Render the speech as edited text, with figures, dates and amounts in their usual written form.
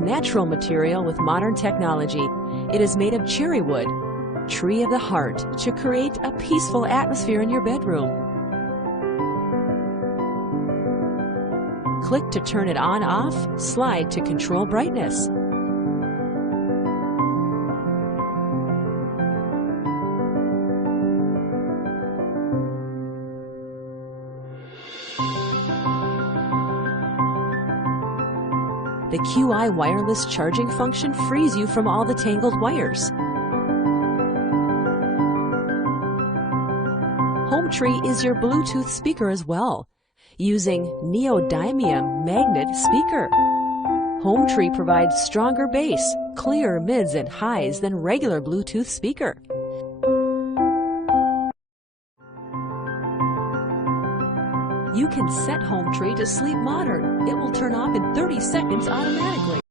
Natural material with modern technology. It is made of cherry wood, tree of the heart, to create a peaceful atmosphere in your bedroom. Click to turn it on/off, slide to control brightness. The QI wireless charging function frees you from all the tangled wires. HomeTree is your Bluetooth speaker as well, using neodymium magnet speaker. HomeTree provides stronger bass, clearer mids and highs than regular Bluetooth speaker. You can set HomeTree to sleep modern. It will turn off in 30 seconds automatically.